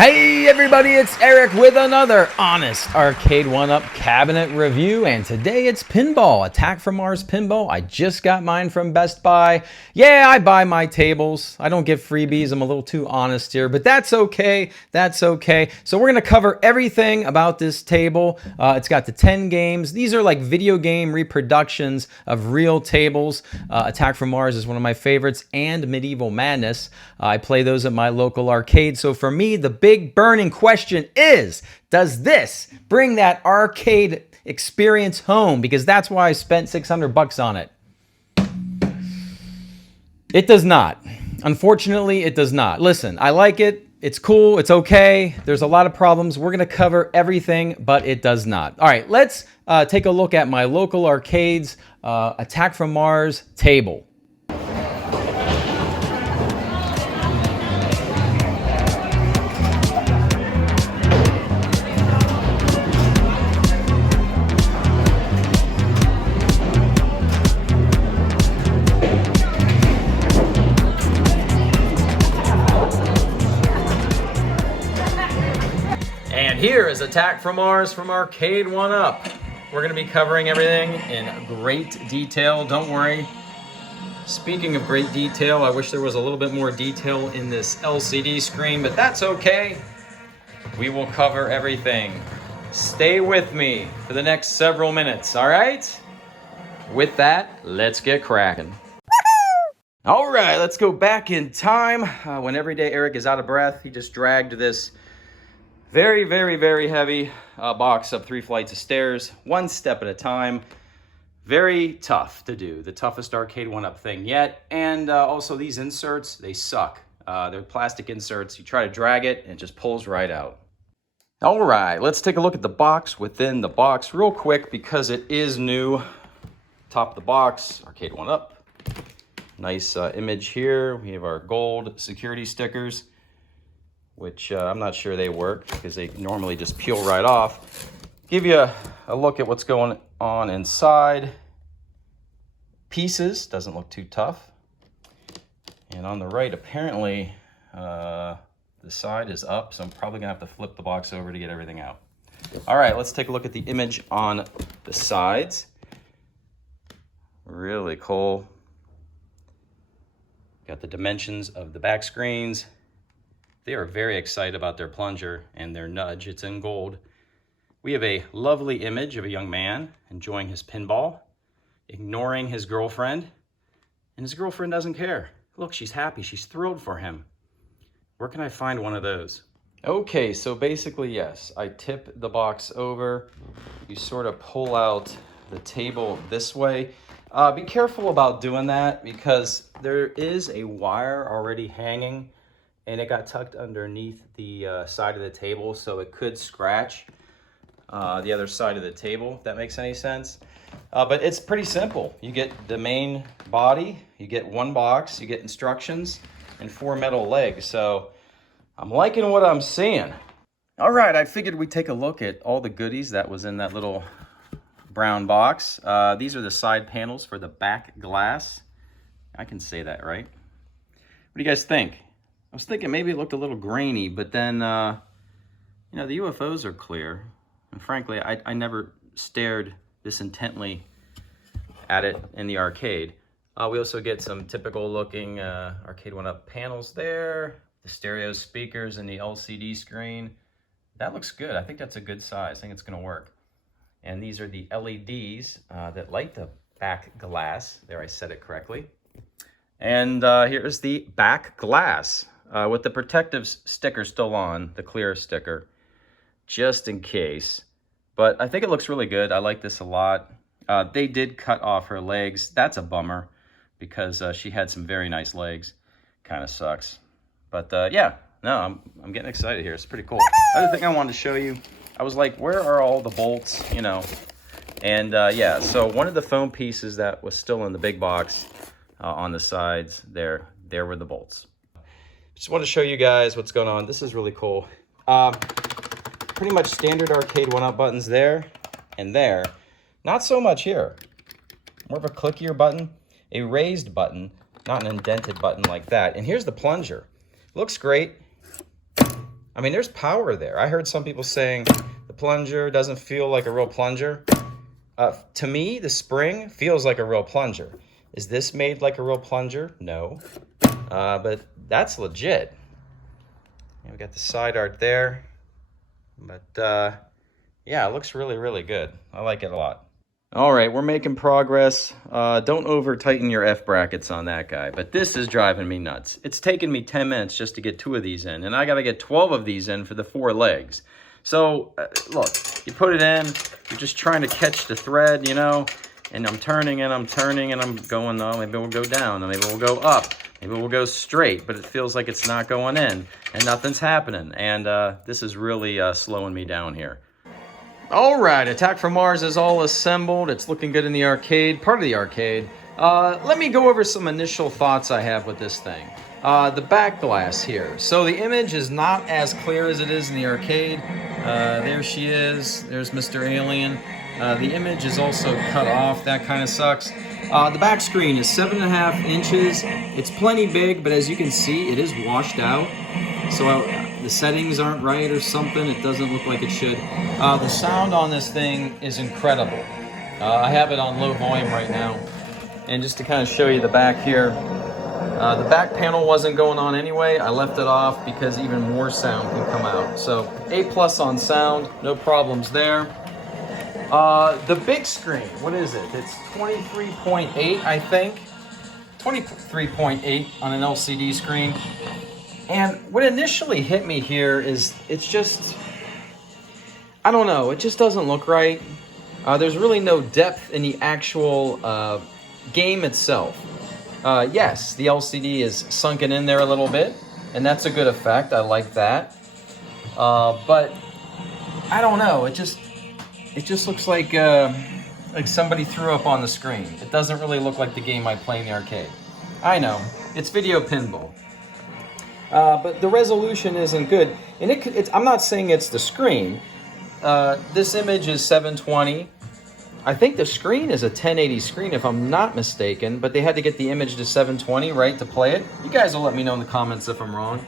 Hey everybody, it's Eric with another honest Arcade1up cabinet review, and today it's Pinball, Attack from Mars Pinball. I just got mine from Best Buy. Yeah, I buy my tables. I don't get freebies. I'm a little too honest here, but that's okay. That's okay. So we're going to cover everything about this table. It's got the 10 games. These are like video game reproductions of real tables. Attack from Mars is one of my favorites, and Medieval Madness. I play those at my local arcade. So for me, the big burning question is, does this bring that arcade experience home? Because that's why I spent $600 on it. It does not. Unfortunately, it does not. Listen, I like it. It's cool. It's okay. There's a lot of problems. We're going to cover everything, but it does not. All right, let's take a look at my local arcade's Attack from Mars table. And here is Attack from Mars from Arcade1up. We're going to be covering everything in great detail. Don't worry. Speaking of great detail, I wish there was a little bit more detail in this LCD screen, but that's okay. We will cover everything. Stay with me for the next several minutes, all right? With that, let's get cracking. All right, let's go back in time. When Everyday Eric is out of breath, he just dragged this very, very, very heavy box up 3 flights of stairs, one step at a time. Very tough to do, the toughest Arcade1up thing yet. And also these inserts, they suck. They're plastic inserts. You try to drag it and it just pulls right out. All right, let's take a look at the box within the box real quick because it is new. Top of the box, Arcade1up. Nice image here. We have our gold security stickers, which I'm not sure they work because they normally just peel right off. Give you a look at what's going on inside. Pieces, doesn't look too tough. And on the right, apparently, the side is up, so I'm probably gonna have to flip the box over to get everything out. All right, let's take a look at the image on the sides. Really cool. Got the dimensions of the back screens. They are very excited about their plunger and their nudge. It's in gold. We have a lovely image of a young man enjoying his pinball, ignoring his girlfriend, and his girlfriend doesn't care. Look, she's happy. She's thrilled for him. Where can I find one of those? Okay, so basically, yes, I tip the box over. You sort of pull out the table this way. Be careful about doing that because there is a wire already hanging and it got tucked underneath the side of the table, so it could scratch the other side of the table, if that makes any sense. But it's pretty simple. You get the main body, you get one box, you get instructions, and 4 metal legs. So I'm liking what I'm seeing. All right, I figured we'd take a look at all the goodies that was in that little brown box. These are the side panels for the back glass. I can say that, right? What do you guys think? I was thinking maybe it looked a little grainy, but then, you know, the UFOs are clear. And frankly, I never stared this intently at it in the arcade. We also get some typical looking Arcade1up panels there, the stereo speakers and the LCD screen. That looks good. I think that's a good size. I think it's gonna work. And these are the LEDs that light the back glass. There, I said it correctly. And here's the back glass. With the protective sticker still on, the clear sticker, just in case. But I think it looks really good. I like this a lot. They did cut off her legs. That's a bummer because she had some very nice legs. Kind of sucks. But yeah, no, I'm getting excited here. It's pretty cool. Other thing I wanted to show you, I was like, where are all the bolts, you know? And yeah, so one of the foam pieces that was still in the big box on the sides there were the bolts. Just want to show you guys what's going on. This is really cool. Pretty much standard Arcade1up buttons there and there. Not so much here. More of a clickier button, a raised button, not an indented button like that. And here's the plunger. Looks great. I mean, there's power there. I heard some people saying the plunger doesn't feel like a real plunger. To me, the spring feels like a real plunger. Is this made like a real plunger? No. But that's legit. We got the side art there. But yeah, it looks really, really good. I like it a lot. All right, we're making progress. Don't over tighten your F brackets on that guy, but this is driving me nuts. It's taken me 10 minutes just to get 2 of these in, and I gotta get 12 of these in for the 4 legs. So look, you put it in, you're just trying to catch the thread, you know, and I'm turning and I'm turning and I'm going, oh, maybe we'll go down, maybe we'll go up, maybe we'll go straight, but it feels like it's not going in and nothing's happening. And this is really slowing me down here. All right, Attack from Mars is all assembled. It's looking good in the arcade, part of the arcade. Let me go over some initial thoughts I have with this thing. The back glass here. So the image is not as clear as it is in the arcade. There she is. There's Mr. Alien. The image is also cut off. That kind of sucks. The back screen is 7.5 inches. It's plenty big, but as you can see, it is washed out. So the settings aren't right or something. It doesn't look like it should. The sound on this thing is incredible. I have it on low volume right now. And just to kind of show you the back here, the back panel wasn't going on anyway. I left it off because even more sound can come out. So A+ on sound, no problems there. The big screen, what is it? It's 23.8, I think. 23.8 on an LCD screen. And what initially hit me here is it's just, I don't know, it just doesn't look right. There's really no depth in the actual game itself. Yes, the LCD is sunken in there a little bit, and that's a good effect. I like that. But I don't know, it just looks like somebody threw up on the screen. It doesn't really look like the game I play in the arcade. I know, it's video pinball. But the resolution isn't good. And I'm not saying it's the screen. This image is 720. I think the screen is a 1080 screen if I'm not mistaken, but they had to get the image to 720, right, to play it. You guys will let me know in the comments if I'm wrong.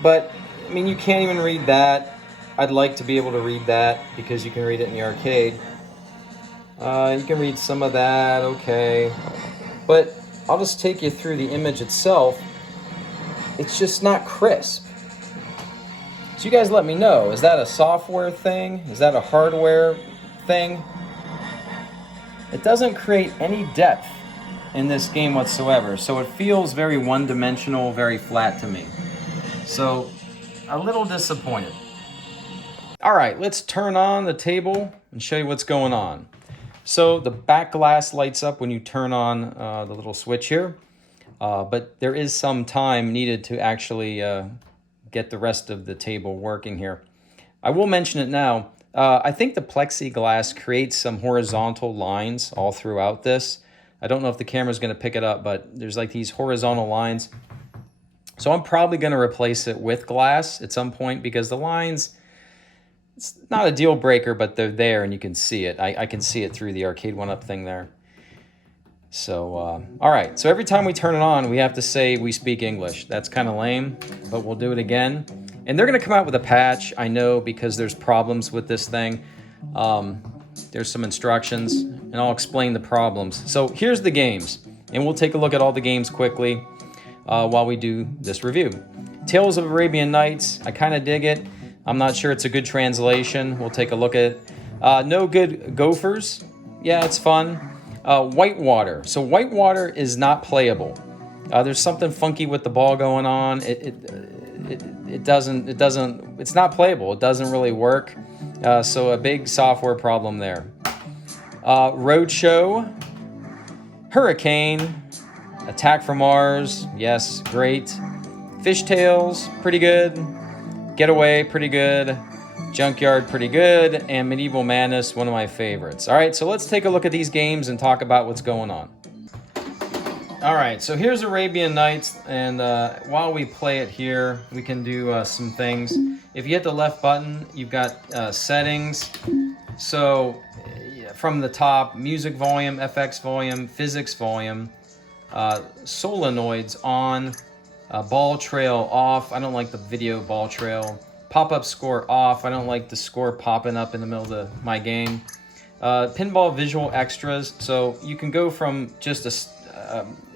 But, I mean, you can't even read that. I'd like to be able to read that because you can read it in the arcade. You can read some of that, okay. But I'll just take you through the image itself. It's just not crisp. So you guys let me know, is that a software thing? Is that a hardware thing? It doesn't create any depth in this game whatsoever, so it feels very one-dimensional, very flat to me. So, a little disappointed. All right, let's turn on the table and show you what's going on. So the back glass lights up when you turn on the little switch here. But there is some time needed to actually get the rest of the table working here. I will mention it now. I think the plexiglass creates some horizontal lines all throughout this. I don't know if the camera's going to pick it up, but there's like these horizontal lines. So I'm probably going to replace it with glass at some point because the lines, it's not a deal breaker, but they're there and you can see it. I can see it through the Arcade1up thing there. So, all right. So every time we turn it on, we have to say we speak English. That's kind of lame, but we'll do it again. And they're going to come out with a patch, I know, because there's problems with this thing. There's some instructions, and I'll explain the problems. So here's the games, and we'll take a look at all the games quickly while we do this review. Tales of Arabian Nights, I kind of dig it. I'm not sure it's a good translation. We'll take a look at it. No Good Gophers. Yeah, it's fun. Whitewater. So Whitewater is not playable. There's something funky with the ball going on. It's not playable. It doesn't really work. So a big software problem there. Roadshow, Hurricane, Attack from Mars, yes, great. Fishtails, pretty good. Getaway, pretty good. Junkyard, pretty good. And Medieval Madness, one of my favorites. All right, so let's take a look at these games and talk about what's going on. All right, so here's Arabian Nights, and while we play it here, we can do some things. If you hit the left button, you've got settings. So from the top, music volume, FX volume, physics volume, solenoids on, Ball trail off. I don't like the video ball trail. Pop-up score off. I don't like the score popping up in the middle of my game. Pinball visual extras. So you can go from just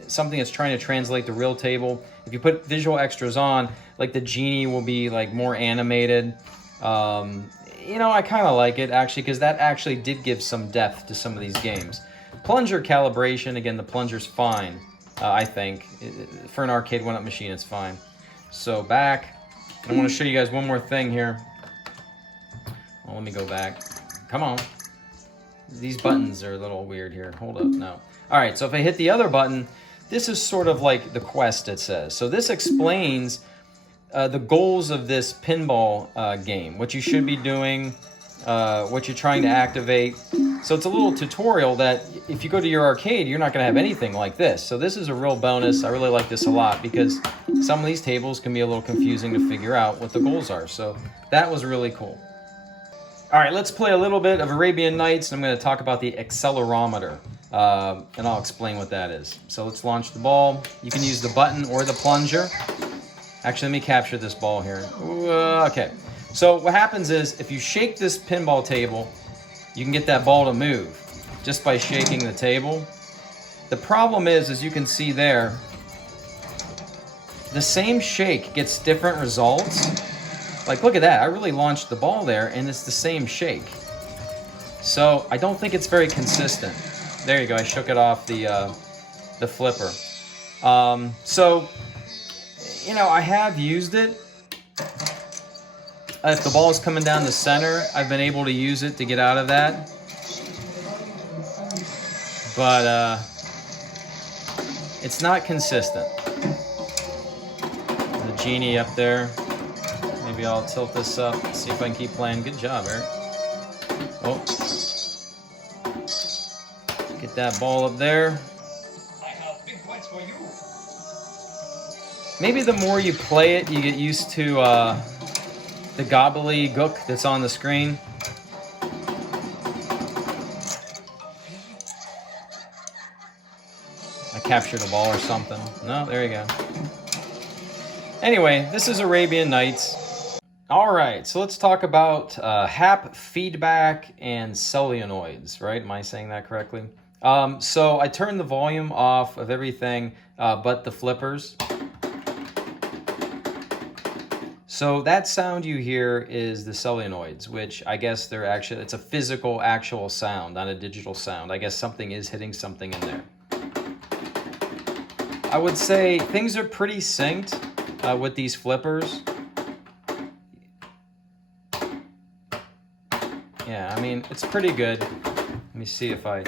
something that's trying to translate the real table. If you put visual extras on, like the genie will be like more animated. You know, I kind of like it actually, because that actually did give some depth to some of these games. Plunger calibration, again, the plunger's fine, I think. For an Arcade1up machine, it's fine. So back, I want to show you guys one more thing here. Well, let me go back. Come on. These buttons are a little weird here. Hold up, no. All right, so if I hit the other button, this is sort of like the quest, it says. So this explains the goals of this pinball game, what you should be doing, what you're trying to activate. So it's a little tutorial that if you go to your arcade, you're not going to have anything like this. So this is a real bonus. I really like this a lot because some of these tables can be a little confusing to figure out what the goals are. So that was really cool. All right, let's play a little bit of Arabian Nights. I'm going to talk about the accelerometer, and I'll explain what that is. So let's launch the ball. You can use the button or the plunger. Actually, let me capture this ball here. Okay, so what happens is if you shake this pinball table, you can get that ball to move just by shaking the table. The problem is, as you can see there, the same shake gets different results. Like, look at that. I really launched the ball there, and it's the same shake. So I don't think it's very consistent. There you go. I shook it off the flipper. So, you know, I have used it. If the ball is coming down the center, I've been able to use it to get out of that. But it's not consistent. The genie up there. Maybe I'll tilt this up, see if I can keep playing. Good job, Eric. Oh. Get that ball up there. I have big points for you. Maybe the more you play it, you get used to the gobbledygook that's on the screen. I captured a ball or something. No, there you go. Anyway, this is Arabian Nights. All right, so let's talk about hap feedback and solenoids, right? Am I saying that correctly? So I turned the volume off of everything but the flippers. So that sound you hear is the solenoids, which I guess they're actually, it's a physical, actual sound, not a digital sound. I guess something is hitting something in there. I would say things are pretty synced with these flippers. Yeah, I mean, it's pretty good. Let me see if in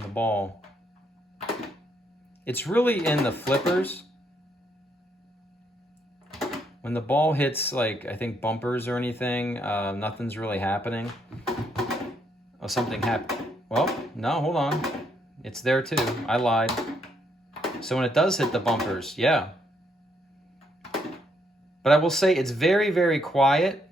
the ball. It's really in the flippers. When the ball hits, like, I think bumpers or anything, nothing's really happening. Oh, something happened. Well, no, hold on. It's there too. I lied. So when it does hit the bumpers, yeah. But I will say it's very, very quiet.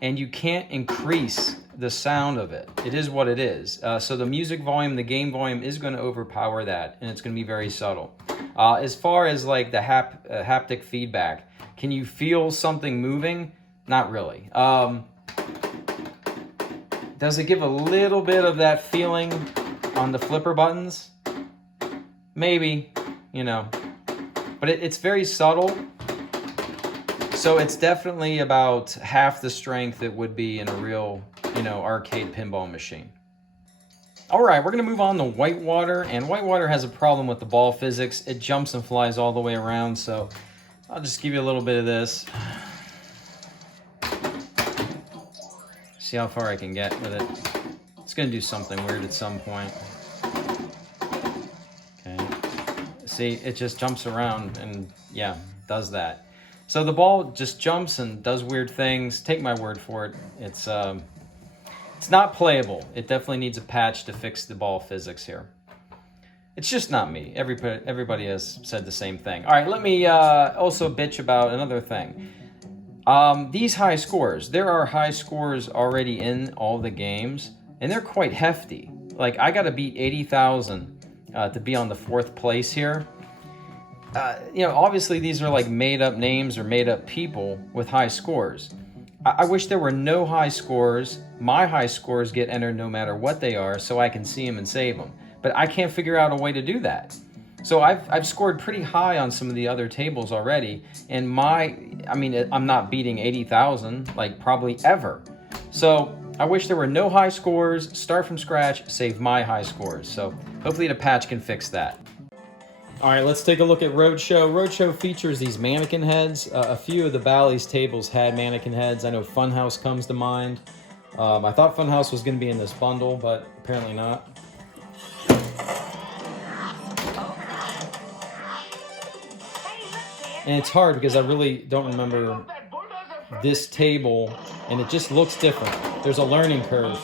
And you can't increase the sound of it. It is what it is. So the music volume, the game volume is going to overpower that, and it's going to be very subtle. As far as like the haptic feedback, can you feel something moving? Not really. Does it give a little bit of that feeling on the flipper buttons? Maybe, you know. But it's very subtle. So it's definitely about half the strength it would be in a real, you know, arcade pinball machine. All right, we're gonna move on to whitewater, and whitewater has a problem with the ball physics. It jumps and flies all the way around, so I'll just give you a little bit of this. See how far I can get with it. It's gonna do something weird at some point. Okay, see, it just jumps around and yeah, does that. So the ball just jumps and does weird things. Take my word for it. It's not playable. It definitely needs a patch to fix the ball physics here. It's just not me. Everybody has said the same thing. All right, let me also bitch about another thing. These high scores. There are high scores already in all the games, and they're quite hefty. Like, I got to beat 80,000 to be on the 4th place here. you know, obviously these are like made up names or made up people with high scores. I wish there were no high scores. My high scores get entered no matter what they are, so I can see them and save them. But I can't figure out a way to do that. So I've scored pretty high on some of the other tables already, and I'm not beating 80,000 like probably ever. So I wish there were no high scores, start from scratch, save my high scores. So hopefully the patch can fix that. All right, let's take a look at Roadshow. Roadshow features these mannequin heads. A few of the Bally's tables had mannequin heads. I know Funhouse comes to mind. I thought Funhouse was going to be in this bundle, but apparently not. And it's hard because I really don't remember this table, and it just looks different. There's a learning curve.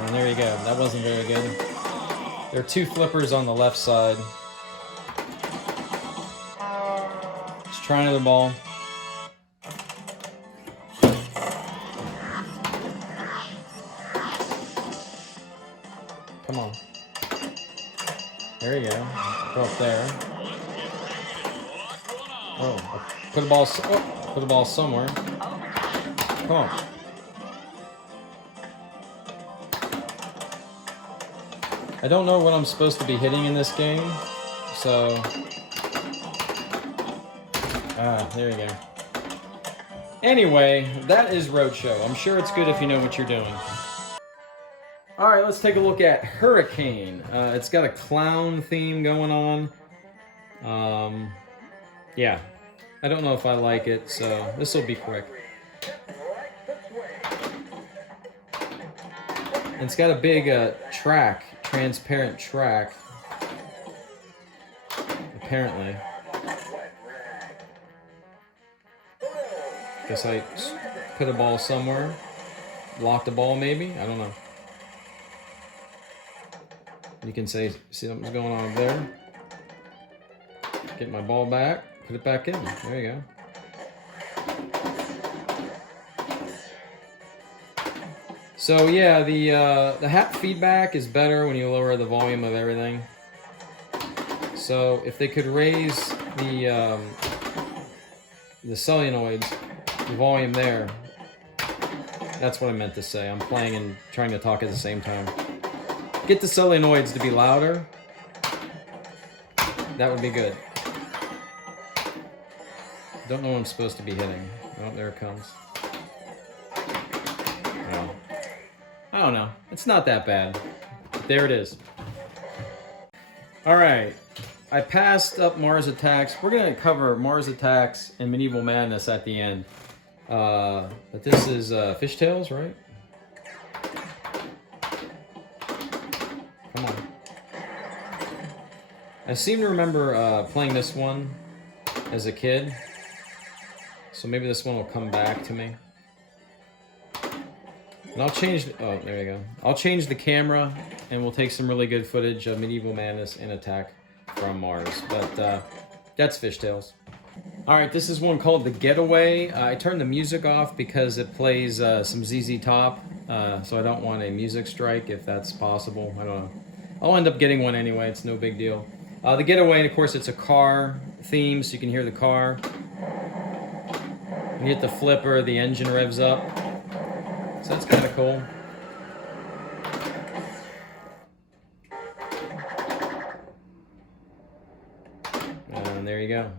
And there you go. That wasn't very good. There are two flippers on the left side. Let's try another ball. Come on. There you go. Go up there. Oh, put the ball somewhere. Come on. I don't know what I'm supposed to be hitting in this game, so there you go. Anyway, that is Roadshow. I'm sure it's good if you know what you're doing. All right, let's take a look at Hurricane. It's got a clown theme going on. Yeah, I don't know if I like it, so this will be quick. And it's got a big transparent track, apparently. Guess I put a ball somewhere, locked a ball maybe, I don't know. You can see something's going on over there. Get my ball back, put it back in. There you go. So yeah, the hap feedback is better when you lower the volume of everything. So if they could raise the solenoids, the volume there, that's what I meant to say. I'm playing and trying to talk at the same time. Get the solenoids to be louder. That would be good. Don't know what I'm supposed to be hitting. Oh, there it comes. Oh. I don't know. It's not that bad. There it is. Alright. I passed up Mars Attacks. We're going to cover Mars Attacks and Medieval Madness at the end. But this is Fishtails, right? Come on. I seem to remember playing this one as a kid. So maybe this one will come back to me. And I'll change... Oh, there you go. I'll change the camera and we'll take some really good footage of Medieval Madness and Attack from Mars. But that's Fishtails. Alright, this is one called The Getaway. I turned the music off because it plays some ZZ Top. So I don't want a music strike if that's possible. I don't know. I'll end up getting one anyway. It's no big deal. The Getaway, of course, it's a car theme, so you can hear the car. When you hit the flipper, the engine revs up. So that's kind of cool. And there you go.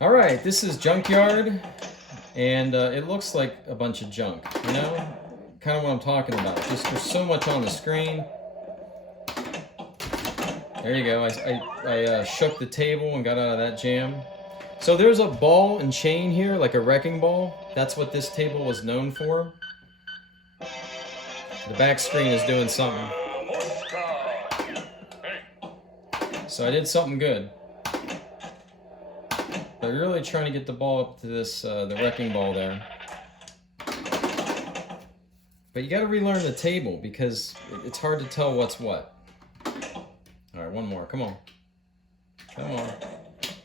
Alright, this is Junkyard. And it looks like a bunch of junk, you know? Kind of what I'm talking about. Just there's so much on the screen. There you go. I shook the table and got out of that jam. So there's a ball and chain here, like a wrecking ball. That's what this table was known for. The back screen is doing something. So I did something good. But really trying to get the ball up to this, the wrecking ball there. But you gotta relearn the table because it's hard to tell what's what. Alright, one more. Come on. Come on.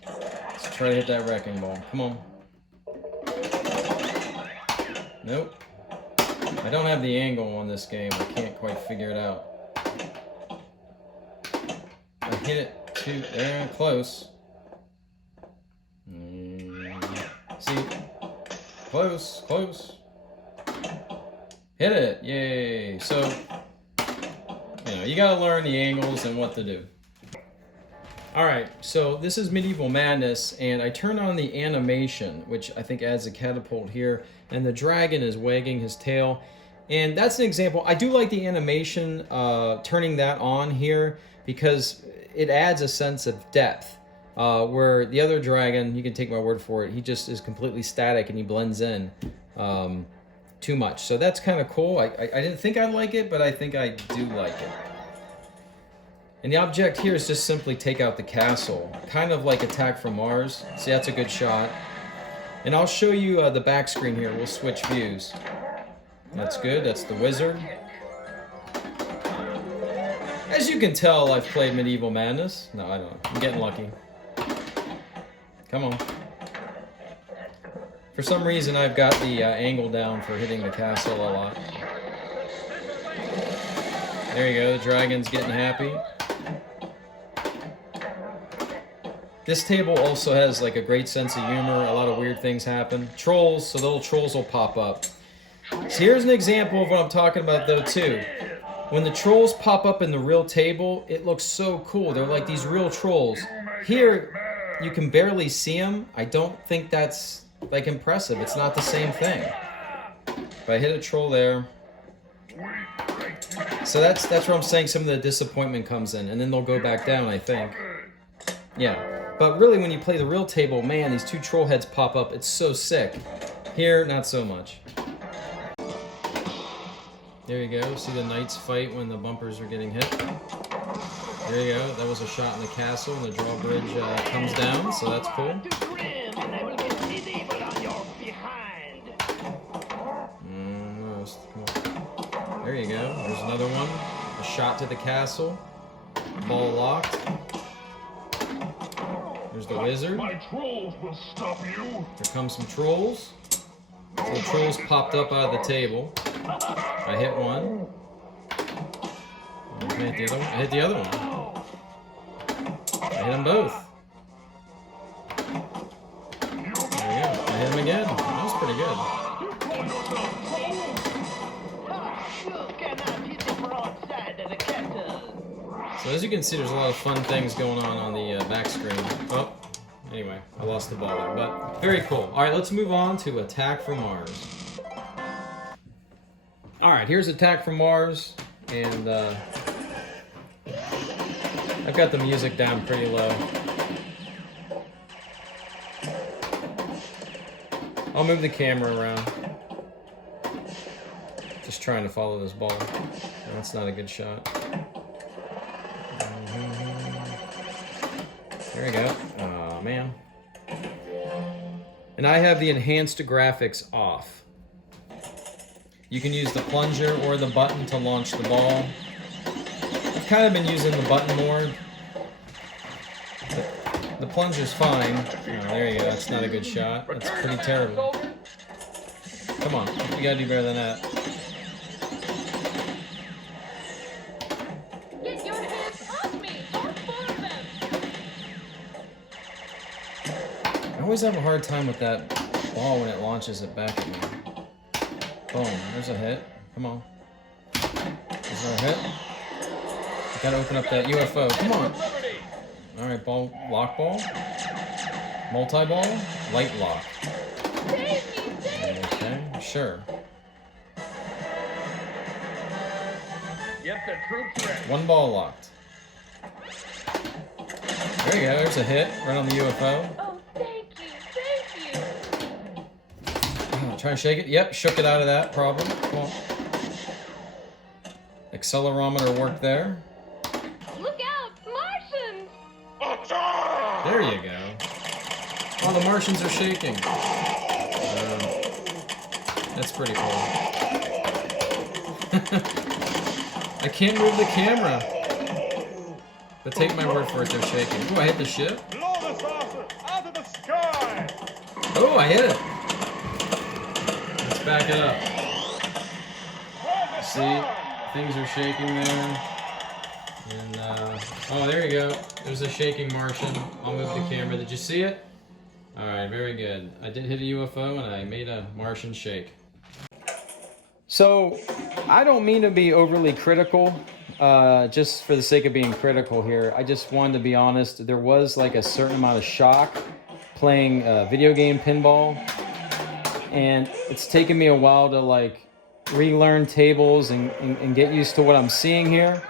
Let's try to hit that wrecking ball. Come on. Nope. I don't have the angle on this game. I can't quite figure it out. I hit it too close. See? Close, close. Hit it, yay. So, you know, you gotta learn the angles and what to do. Alright, so this is Medieval Madness, and I turn on the animation, which I think adds a catapult here, and the dragon is wagging his tail. And that's an example. I do like the animation, turning that on here, because it adds a sense of depth. Where the other dragon, you can take my word for it, he just is completely static and he blends in too much. So that's kind of cool. I didn't think I'd like it, but I think I do like it. And the object here is just simply take out the castle, kind of like Attack from Mars. See, that's a good shot. And I'll show you the back screen here. We'll switch views. That's good. That's the wizard. As you can tell, I've played Medieval Madness. No, I don't. I'm getting lucky. Come on. For some reason, I've got the angle down for hitting the castle a lot. There you go. The dragon's getting happy. This table also has like a great sense of humor. A lot of weird things happen. Trolls, so little trolls will pop up. So here's an example of what I'm talking about though too. When the trolls pop up in the real table, it looks so cool. They're like these real trolls. Here, you can barely see them. I don't think that's like impressive. It's not the same thing. If I hit a troll there. So that's where I'm saying some of the disappointment comes in. And then they'll go back down, I think. Yeah. But really, when you play the real table, man, these two troll heads pop up. It's so sick. Here, not so much. There you go. See the knights fight when the bumpers are getting hit. There you go. That was a shot in the castle, and the drawbridge comes down, so that's cool. There you go. There's another one. A shot to the castle. Ball locked. There's the wizard. My trolls will stop you. Here comes some trolls. So the trolls popped up out of the table. I hit one. I hit the other one. I hit the other one. I hit them both. There we go. I hit him again. That was pretty good. So as you can see, there's a lot of fun things going on the back screen. Oh, anyway, I lost the ball there, but very cool. All right, let's move on to Attack from Mars. All right, here's Attack from Mars, and I've got the music down pretty low. I'll move the camera around. Just trying to follow this ball. That's not a good shot. There we go. Oh, man. And I have the enhanced graphics off. You can use the plunger or the button to launch the ball. I've kind of been using the button more. The plunger's fine. Oh, there you go. That's not a good shot. That's pretty terrible. Come on. You gotta do better than that. Get your hands off me! All four of them! I always have a hard time with that ball when it launches it back at me. Boom. There's a hit. Come on. There's another hit. You gotta open up that UFO. Come on. Alright, ball. Lock ball. Multi-ball. Light lock. Okay, sure. Get the troops ready. One ball locked. There you go. There's a hit right on the UFO. Oh, thank you, thank you! Oh, try and shake it. Yep, shook it out of that problem. Come on. Accelerometer worked there. Look out, Martians! There you go. Oh, the Martians are shaking. That's pretty cool. I can't move the camera. But take my word for it, they're shaking. Ooh, I hit the ship. Blow the saucer out of the sky. Oh, I hit it. Let's back it up. see, things are shaking there. And, oh, there you go. There's a shaking Martian. I'll move the camera. Did you see it? All right, very good. I did hit a UFO and I made a Martian shake. So, I don't mean to be overly critical, just for the sake of being critical here. I just wanted to be honest. There was like a certain amount of shock playing video game pinball. And it's taken me a while to like relearn tables and get used to what I'm seeing here.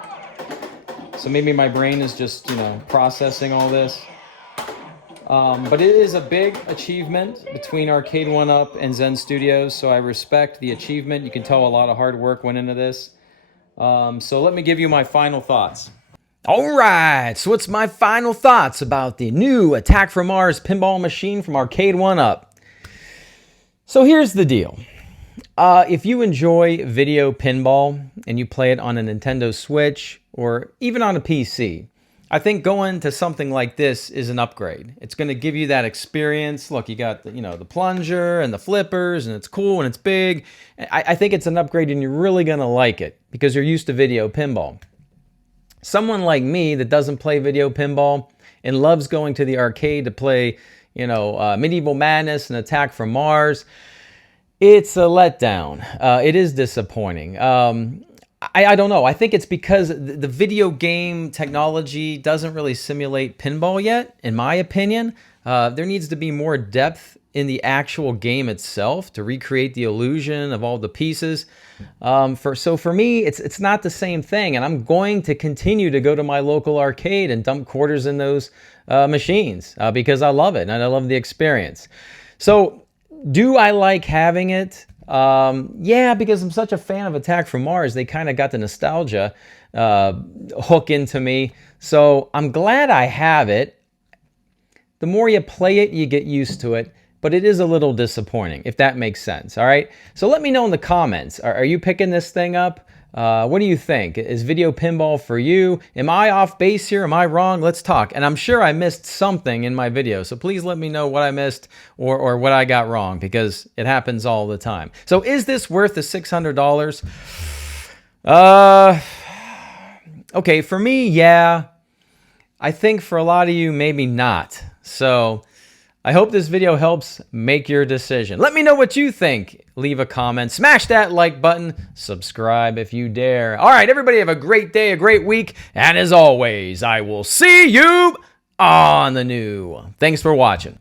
So maybe my brain is just, you know, processing all this. But it is a big achievement between Arcade1up and Zen Studios, so I respect the achievement. You can tell a lot of hard work went into this. So let me give you my final thoughts. All right, so what's my final thoughts about the new Attack from Mars pinball machine from Arcade1up? So here's the deal. If you enjoy video pinball and you play it on a Nintendo Switch or even on a PC, I think going to something like this is an upgrade. It's going to give you that experience. Look, you got the, the plunger and the flippers, and it's cool and it's big. I think it's an upgrade and you're really going to like it because you're used to video pinball. Someone like me that doesn't play video pinball and loves going to the arcade to play, Medieval Madness and Attack from Mars, it's a letdown. It is disappointing. I don't know. I think it's because the video game technology doesn't really simulate pinball yet, in my opinion. There needs to be more depth in the actual game itself to recreate the illusion of all the pieces. So for me, it's not the same thing, and I'm going to continue to go to my local arcade and dump quarters in those machines because I love it and I love the experience. So do I like having it? Yeah, because I'm such a fan of Attack from Mars, they kind of got the nostalgia hook into me. So I'm glad I have it. The more you play it, you get used to it. But it is a little disappointing, if that makes sense, all right? So let me know in the comments. Are you picking this thing up? What do you think? Is video pinball for you? Am I off base here? Am I wrong? Let's talk. And I'm sure I missed something in my video, so please let me know what I missed or what I got wrong, because it happens all the time. So is this worth the $600? Okay, for me, yeah. I think for a lot of you, maybe not. So I hope this video helps make your decision. Let me know what you think. Leave a comment, smash that like button, subscribe if you dare. All right, everybody have a great day, a great week, and as always, I will see you on the new. Thanks for watching.